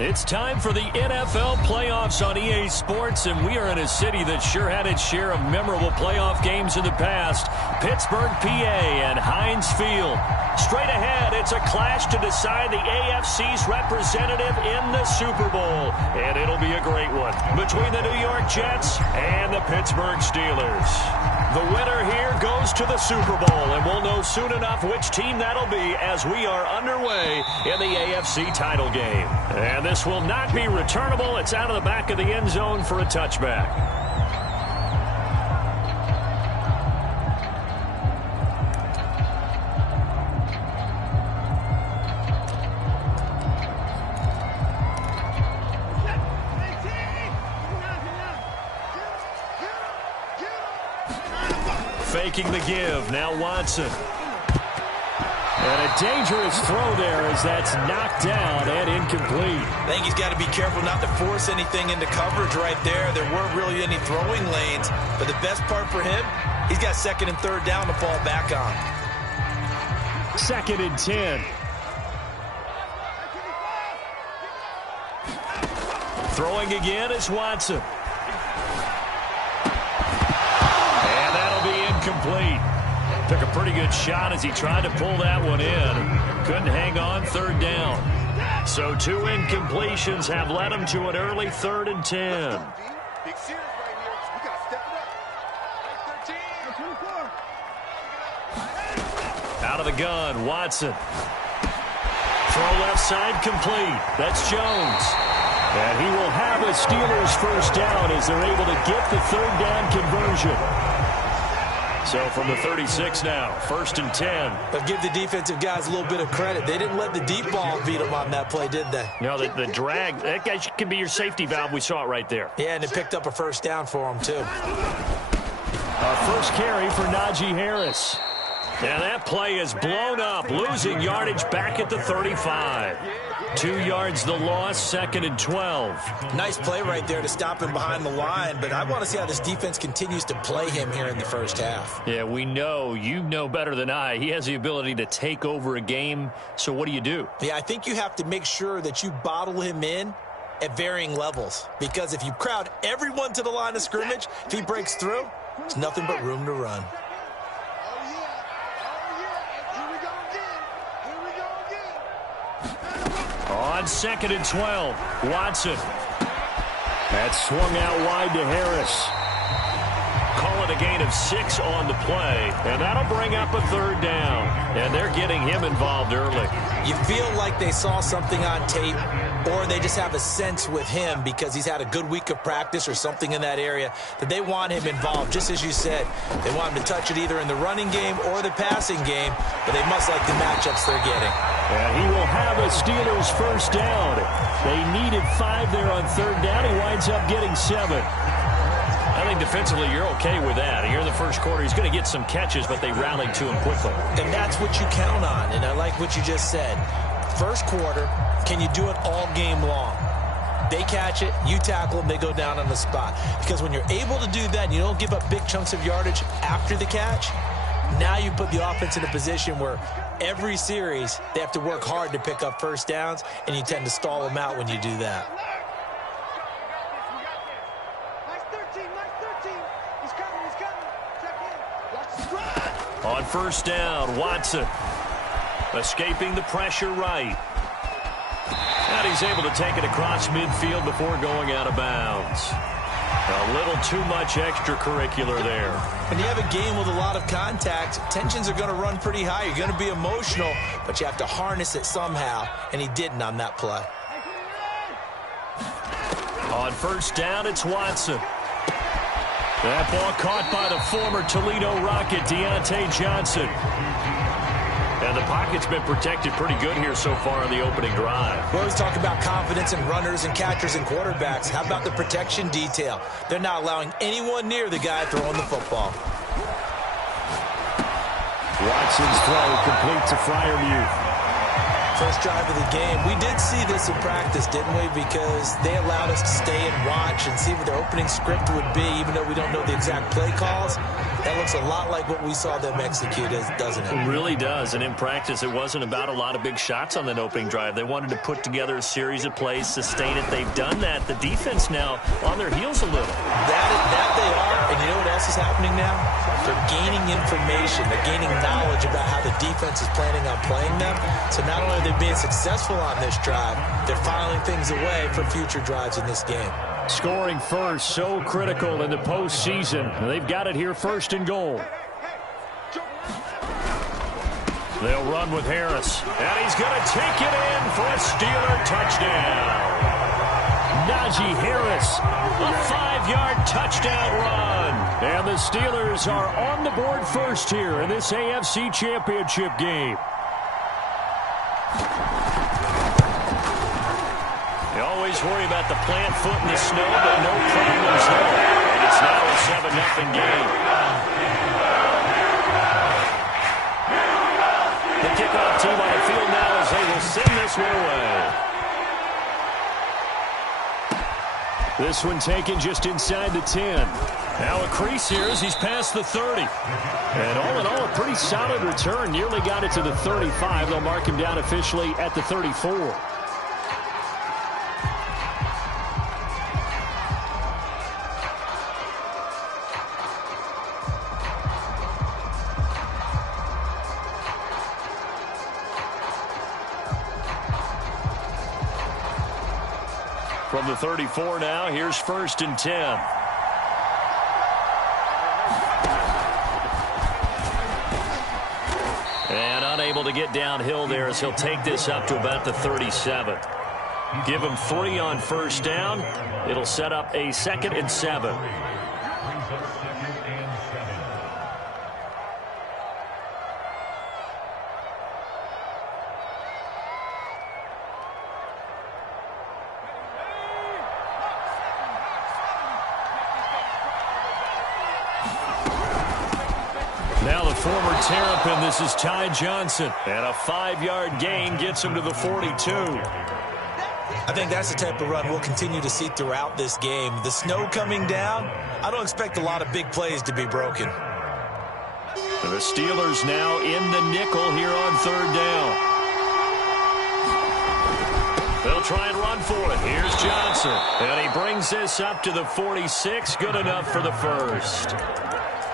It's time for the NFL playoffs on EA Sports, and we are in a city that sure had its share of memorable playoff games in the past. Pittsburgh, PA, and Heinz Field. Straight ahead, it's a clash to decide the AFC's representative in the Super Bowl, and it'll be a great one between the New York Jets and the Pittsburgh Steelers. The winner here goes to the Super Bowl, and we'll know soon enough which team that'll be as we are underway in the AFC title game. And this will not be returnable. It's out of the back of the end zone for a touchback. Faking the give. Now Watson. And a dangerous throw there as that's knocked down and incomplete. I think he's got to be careful not to force anything into coverage right there. There weren't really any throwing lanes. But the best part for him, he's got second and third down to fall back on. 2nd and 10. Throwing again is Watson. And that'll be incomplete. Took a pretty good shot as he tried to pull that one in. Couldn't hang on, third down. So 2 incompletions have led him to an early 3rd and 10. Big series right here. We got to step it up. Out of the gun, Watson. Throw left side complete. That's Jones. And he will have a Steelers first down as they're able to get the third down conversion. So from the 36 now, 1st and 10. But give the defensive guys a little bit of credit. They didn't let the deep ball beat them on that play, did they? No, the drag, that guy can be your safety valve. We saw it right there. Yeah, and it picked up a first down for him, too. First carry for Najee Harris. And that play is blown up, losing yardage back at the 35. 2 yards the loss, 2nd and 12. Nice play right there to stop him behind the line, but I want to see how this defense continues to play him here in the first half. Yeah, we know. You know better than I. He has the ability to take over a game, so what do you do? Yeah, I think you have to make sure that you bottle him in at varying levels, because if you crowd everyone to the line of scrimmage, if he breaks through, there's nothing but room to run. On 2nd and 12, Watson. That swung out wide to Harris. Call it a gain of 6 on the play, and that'll bring up a third down. And they're getting him involved early. You feel like they saw something on tape, or they just have a sense with him because he's had a good week of practice or something in that area that they want him involved. Just as you said, they want him to touch it either in the running game or the passing game, but they must like the matchups they're getting. And he will have a Steelers first down. They needed 5 there on third down. He winds up getting 7. I think defensively you're okay with that. Here in the first quarter, he's going to get some catches, but they rallied to him quickly. And that's what you count on, and I like what you just said. First quarter, can you do it all game long? They catch it, you tackle them, they go down on the spot. Because when you're able to do that and you don't give up big chunks of yardage after the catch, now you put the offense in a position where every series they have to work hard to pick up first downs, and you tend to stall them out when you do that. On first down, Watson escaping the pressure right. And he's able to take it across midfield before going out of bounds. A little too much extracurricular there. When you have a game with a lot of contact, tensions are going to run pretty high. You're going to be emotional, but you have to harness it somehow, and he didn't on that play. On first down, it's Watson. That ball caught by the former Toledo Rocket, Deontay Johnson. And the pocket's been protected pretty good here so far on the opening drive. We always talk about confidence in runners and catchers and quarterbacks. How about the protection detail? They're not allowing anyone near the guy throwing the football. Watson's throw complete to Freiermuth. First drive of the game. We did see this in practice, didn't we? Because they allowed us to stay and watch and see what their opening script would be, even though we don't know the exact play calls. That looks a lot like what we saw them execute, doesn't it? It really does. And in practice, it wasn't about a lot of big shots on that opening drive. They wanted to put together a series of plays, sustain it. They've done that. The defense now on their heels a little. That they are. And you know what else is happening now? They're gaining information. They're gaining knowledge about how the defense is planning on playing them. So not only are they being successful on this drive, they're filing things away for future drives in this game. Scoring first, so critical in the postseason. They've got it here, first and goal. They'll run with Harris. And he's going to take it in for a Steeler touchdown. Najee Harris, a 5-yard touchdown run. And the Steelers are on the board first here in this AFC Championship game. You always worry about the plant foot in the snow, but no problems there. And it's now a 7-0 game. The kickoff team on the field now as they will send this one away. This one taken just inside the 10. Now a crease here as he's past the 30. And all in all, a pretty solid return. Nearly got it to the 35. They'll mark him down officially at the 34. From the 34 now, here's first and 10. And unable to get downhill there as he'll take this up to about the 37. Give him 3 on first down. It'll set up a 2nd and 7. Now the former Terrapin, this is Ty Johnson. And a 5-yard gain gets him to the 42. I think that's the type of run we'll continue to see throughout this game. The snow coming down, I don't expect a lot of big plays to be broken. The Steelers now in the nickel here on 3rd down. They'll try and run for it. Here's Johnson. And he brings this up to the 46. Good enough for the first.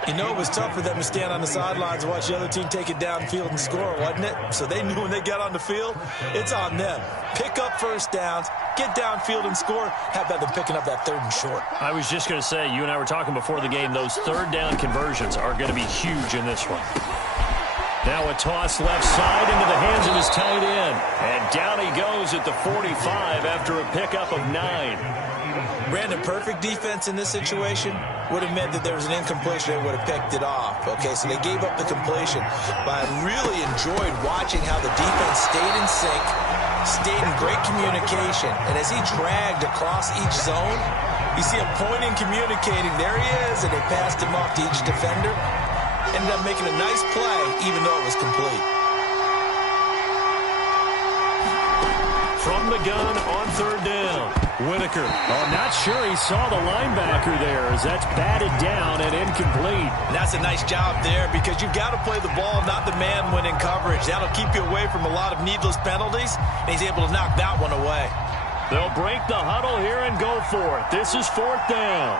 You know, it was tough for them to stand on the sidelines and watch the other team take it downfield and score, wasn't it? So they knew when they got on the field, it's on them. Pick up first downs, get downfield and score. How about them picking up that 3rd and short? I was just going to say, you and I were talking before the game, those 3rd down conversions are going to be huge in this one. Now a toss left side into the hands of his tight end. And down he goes at the 45 after a pickup of 9. Brandon, perfect defense in this situation would have meant that there was an incompletion. They would have picked it off. Okay, so they gave up the completion. But I really enjoyed watching how the defense stayed in sync, stayed in great communication. And as he dragged across each zone, you see him pointing, communicating. There he is, and they passed him off to each defender. Ended up making a nice play, even though it was complete. From the gun on 3rd down. Whitaker. I'm not sure he saw the linebacker there as that's batted down and incomplete. And that's a nice job there because you've got to play the ball, not the man when in coverage. That'll keep you away from a lot of needless penalties, and he's able to knock that one away. They'll break the huddle here and go for it. This is 4th down.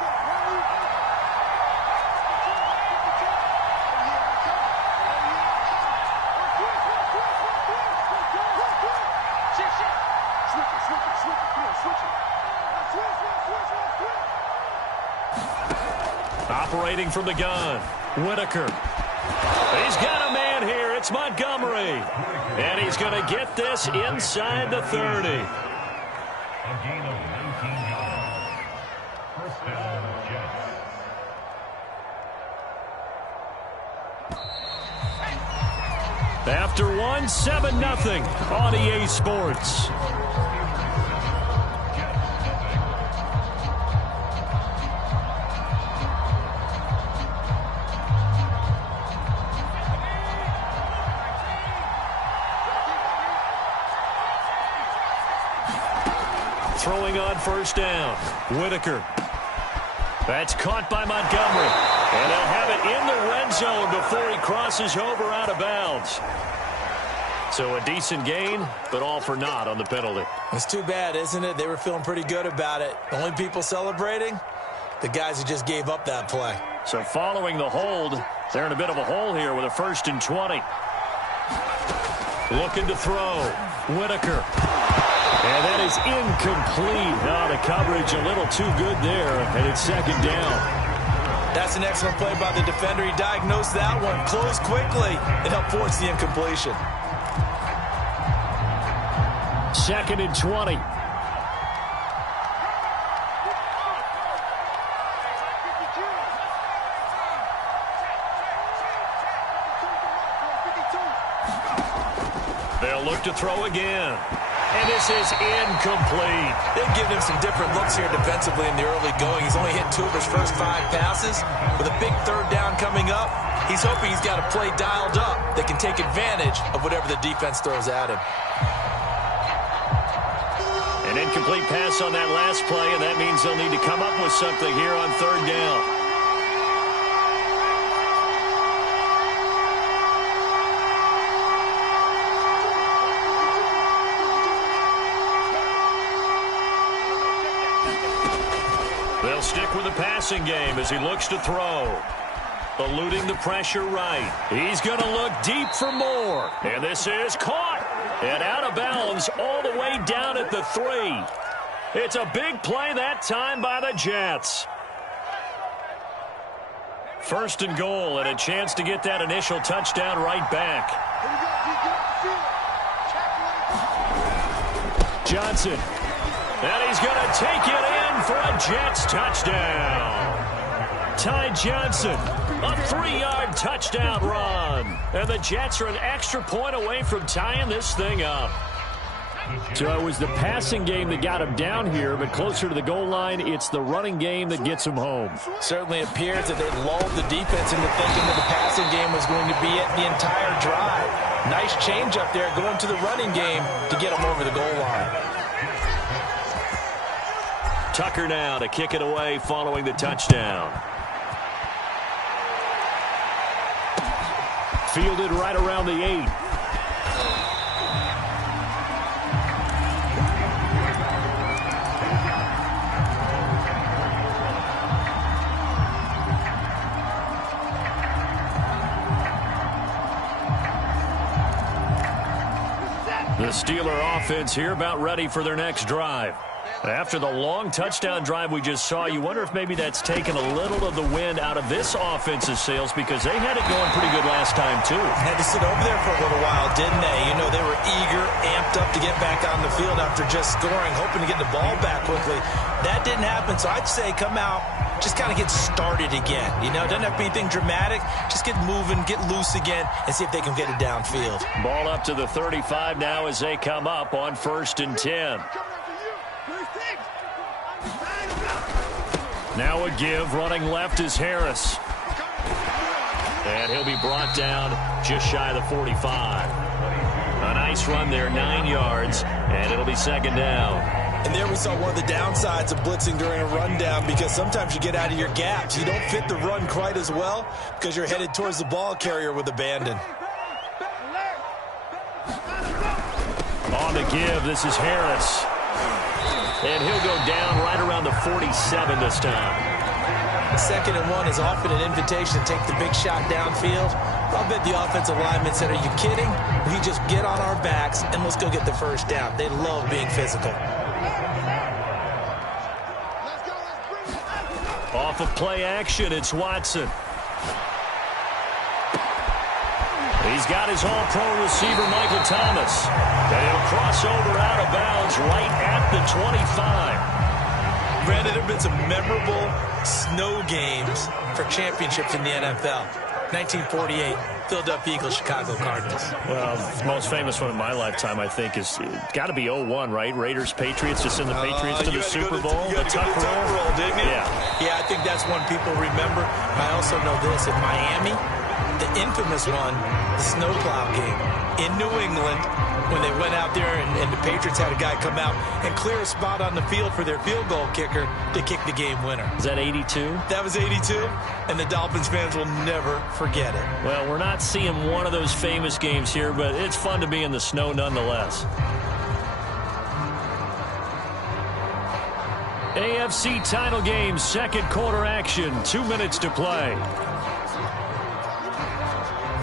Operating from the gun, Whitaker. He's got a man here. It's Montgomery. And he's going to get this inside the 30. After 1, 7-0 on EA Sports. Throwing on first down, Whitaker. That's caught by Montgomery. And they'll have it in the red zone before he crosses over out of bounds. So a decent gain, but all for naught on the penalty. It's too bad, isn't it? They were feeling pretty good about it. The only people celebrating, the guys who just gave up that play. So following the hold, they're in a bit of a hole here with a 1st and 20. Looking to throw. Whitaker. And that is incomplete. Now the coverage a little too good there, and it's 2nd down. That's an excellent play by the defender. He diagnosed that one, closed quickly, and helped force the incompletion. 2nd and 20. They'll look to throw again. And this is incomplete. They've given him some different looks here defensively in the early going. He's only hit 2 of his first 5 passes. With a big 3rd down coming up, he's hoping he's got a play dialed up that can take advantage of whatever the defense throws at him. An incomplete pass on that last play, and that means they'll need to come up with something here on 3rd down. They'll stick with the passing game as he looks to throw. Eluding the pressure right. He's going to look deep for more. And this is caught. And out of bounds all the way down at the 3. It's a big play that time by the Jets. 1st and goal and a chance to get that initial touchdown right back. Johnson. And he's going to take it in for a Jets touchdown. Ty Johnson, a 3-yard touchdown run. And the Jets are an extra point away from tying this thing up. So it was the passing game that got him down here, but closer to the goal line, it's the running game that gets him home. Certainly appears that they lulled the defense into thinking that the passing game was going to be it the entire drive. Nice change up there going to the running game to get him over the goal line. Tucker now to kick it away following the touchdown. Fielded right around the 8. The Steeler offense here about ready for their next drive. After the long touchdown drive we just saw, you wonder if maybe that's taken a little of the wind out of this offense's sails because they had it going pretty good last time, too. Had to sit over there for a little while, didn't they? You know, they were eager, amped up to get back on the field after just scoring, hoping to get the ball back quickly. That didn't happen, so I'd say come out, just kind of get started again. You know, it doesn't have to be anything dramatic. Just get moving, get loose again, and see if they can get it downfield. Ball up to the 35 now as they come up on 1st and 10. Now a give, running left is Harris. And he'll be brought down just shy of the 45. A nice run there, 9 yards, and it'll be 2nd down. And there we saw one of the downsides of blitzing during a rundown because sometimes you get out of your gaps. You don't fit the run quite as well because you're headed towards the ball carrier with abandon. On the give, this is Harris. And he'll go down right around the 47 this time. 2nd and 1 is often an invitation to take the big shot downfield. I'll bet the offensive lineman said, are you kidding? We just get on our backs and let's go get the 1st down. They love being physical. Off of play action, it's Watson. He's got his all-pro receiver, Michael Thomas. And he'll cross over out of bounds right at the 25. Brandon, there have been some memorable snow games for championships in the NFL. 1948, Philadelphia Eagles, Chicago Cardinals. Well, the most famous one in my lifetime, I think, is got to be 01, right? Raiders, Patriots, to send the Patriots to the Super Bowl. The tuck roll, didn't you? Yeah, I think that's one people remember. I also know this. In Miami, the infamous one, the snowplow game in New England, when they went out there and the Patriots had a guy come out and clear a spot on the field for their field goal kicker to kick the game winner. Is that 82? That was 82, and the Dolphins fans will never forget it. Well, we're not seeing one of those famous games here, but it's fun to be in the snow nonetheless. AFC title game, second quarter action, 2 minutes to play.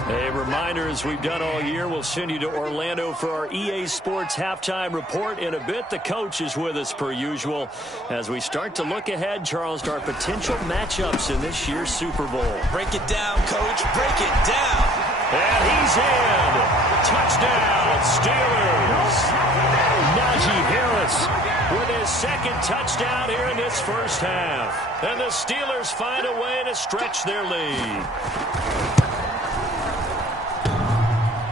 A reminder, as we've done all year, we'll send you to Orlando for our EA Sports halftime report. In a bit, the coach is with us per usual as we start to look ahead, Charles, to our potential matchups in this year's Super Bowl. Break it down, Coach. Break it down. And he's in. Touchdown, Steelers. Najee Harris with his second touchdown here in this first half. And the Steelers find a way to stretch their lead.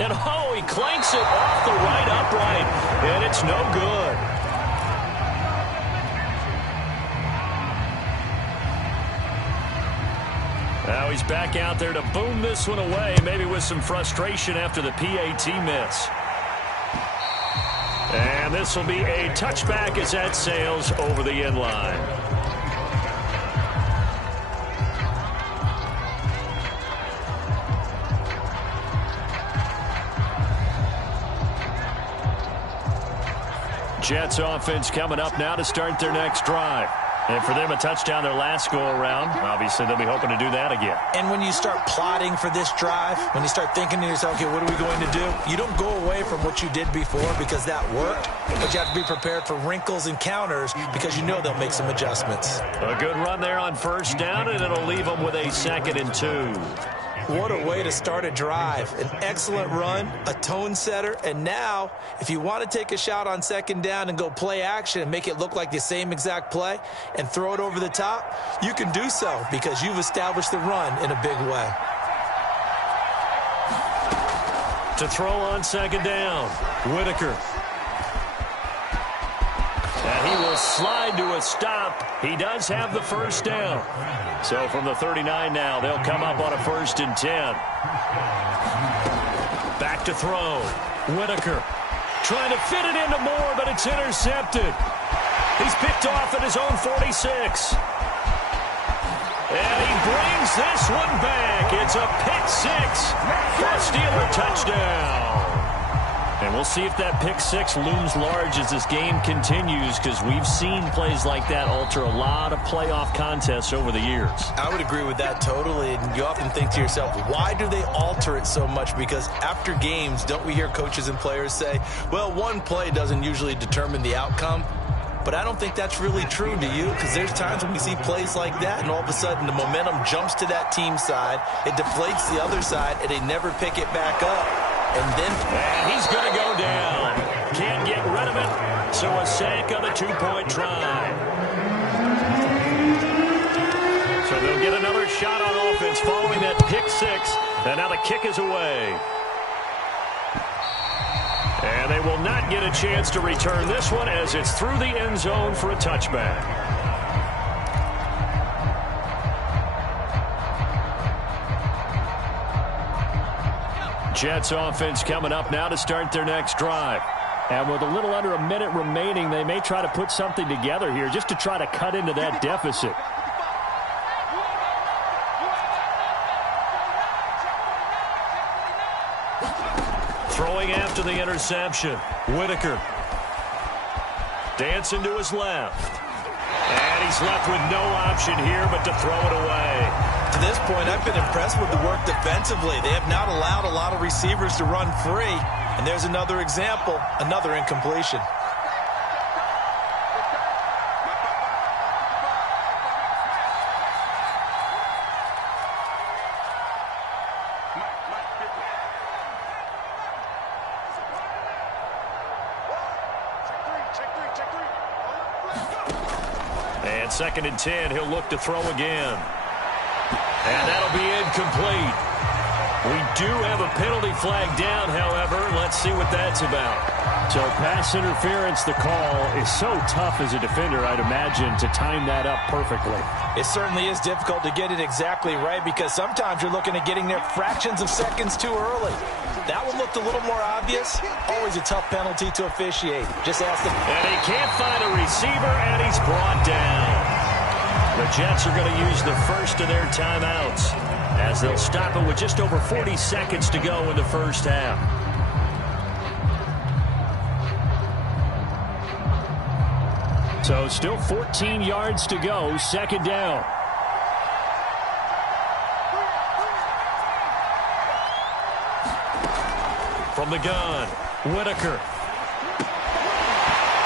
And oh, he clanks it off the right upright, and it's no good. Now he's back out there to boom this one away, maybe with some frustration after the PAT miss. And this will be a touchback as that sails over the end line. Jets offense coming up now to start their next drive. And for them, a touchdown their last go-around. Obviously, they'll be hoping to do that again. And when you start plotting for this drive, when you start thinking to yourself, okay, what are we going to do? You don't go away from what you did before because that worked. But you have to be prepared for wrinkles and counters because you know they'll make some adjustments. A good run there on first down, and it'll leave them with a 2nd and 2. What a way to start a drive. An excellent run, a tone setter, and now if you want to take a shot on second down and go play action and make it look like the same exact play and throw it over the top, you can do so because you've established the run in a big way. To throw on second down, Whitaker. And he will slide to a stop. He does have the first down. So from the 39 now, they'll come up on a 1st and 10. Back to throw. Whitaker trying to fit it into Moore, but it's intercepted. He's picked off at his own 46. And he brings this one back. It's a pick 6 for a Steeler touchdown. And we'll see if that pick 6 looms large as this game continues, because we've seen plays like that alter a lot of playoff contests over the years. I would agree with that totally. And you often think to yourself, why do they alter it so much? Because after games, don't we hear coaches and players say, well, one play doesn't usually determine the outcome? But I don't think that's really true, do you? Because there's times when we see plays like that, and all of a sudden the momentum jumps to that team side, it deflates the other side, and they never pick it back up. And he's going to go down. Can't get rid of it, so a sack on a 2-point try. So they'll get another shot on offense following that pick 6, and now the kick is away. And they will not get a chance to return this one as it's through the end zone for a touchback. Jets offense coming up now to start their next drive. And with a little under a minute remaining, they may try to put something together here just to try to cut into that deficit. Throwing after the interception, Whitaker. Dancing to his left. And he's left with no option here but to throw it away. To this point, I've been impressed with the work defensively. They have not allowed a lot of receivers to run free. And there's another example, another incompletion. And 2nd and 10, he'll look to throw again. And that'll be incomplete. We do have a penalty flag down, however. Let's see what that's about. So pass interference, the call is so tough as a defender, I'd imagine, to time that up perfectly. It certainly is difficult to get it exactly right because sometimes you're looking at getting there fractions of seconds too early. That one looked a little more obvious. Always a tough penalty to officiate. Just ask him. And he can't find a receiver, and he's brought down. The Jets are going to use the first of their timeouts as they'll stop it with just over 40 seconds to go in the first half. So still 14 yards to go, second down. From the gun, Whitaker.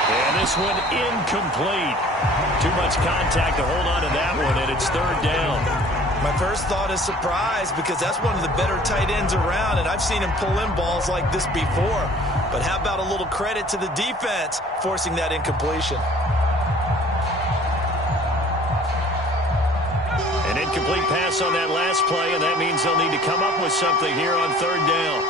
And this one incomplete. Too much contact to hold on to that one, and it's third down. My first thought is surprise because that's one of the better tight ends around, and I've seen him pull in balls like this before. But how about a little credit to the defense forcing that incompletion? An incomplete pass on that last play, and that means they'll need to come up with something here on third down.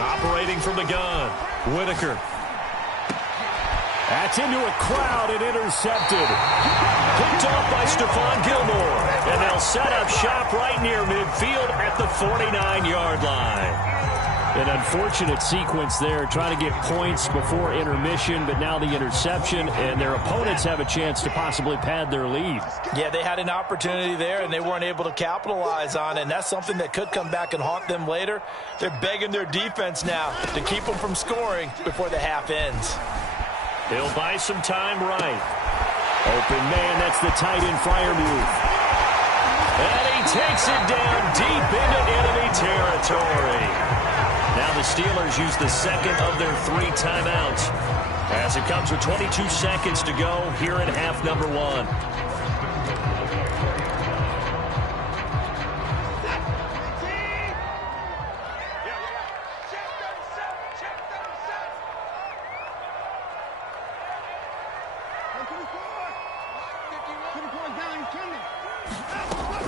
Operating from the gun, Whitaker. That's into a crowd and intercepted. Picked off by Stephon Gilmore. And they'll set up shop right near midfield at the 49-yard line. An unfortunate sequence there, trying to get points before intermission, but now the interception, and their opponents have a chance to possibly pad their lead. Yeah, they had an opportunity there, and they weren't able to capitalize on it, and that's something that could come back and haunt them later. They're begging their defense now to keep them from scoring before the half ends. He'll buy some time right. Open man, that's the tight end Freiermuth. And he takes it down deep into enemy territory. Now the Steelers use the second of their 3 timeouts as it comes with 22 seconds to go here in half number 1.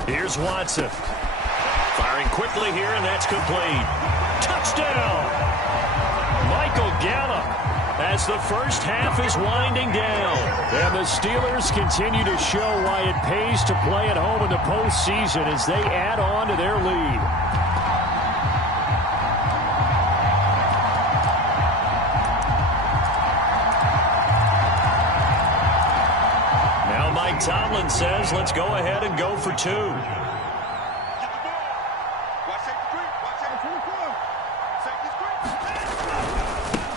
Here's Watson. Firing quickly here, and that's complete. Touchdown! Michael Gallup as the first half is winding down. And the Steelers continue to show why it pays to play at home in the postseason as they add on to their lead. Now Mike Tomlin says, let's go ahead and go for 2.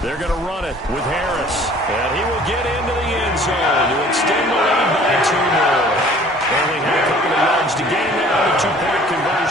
They're going to run it with Harris. And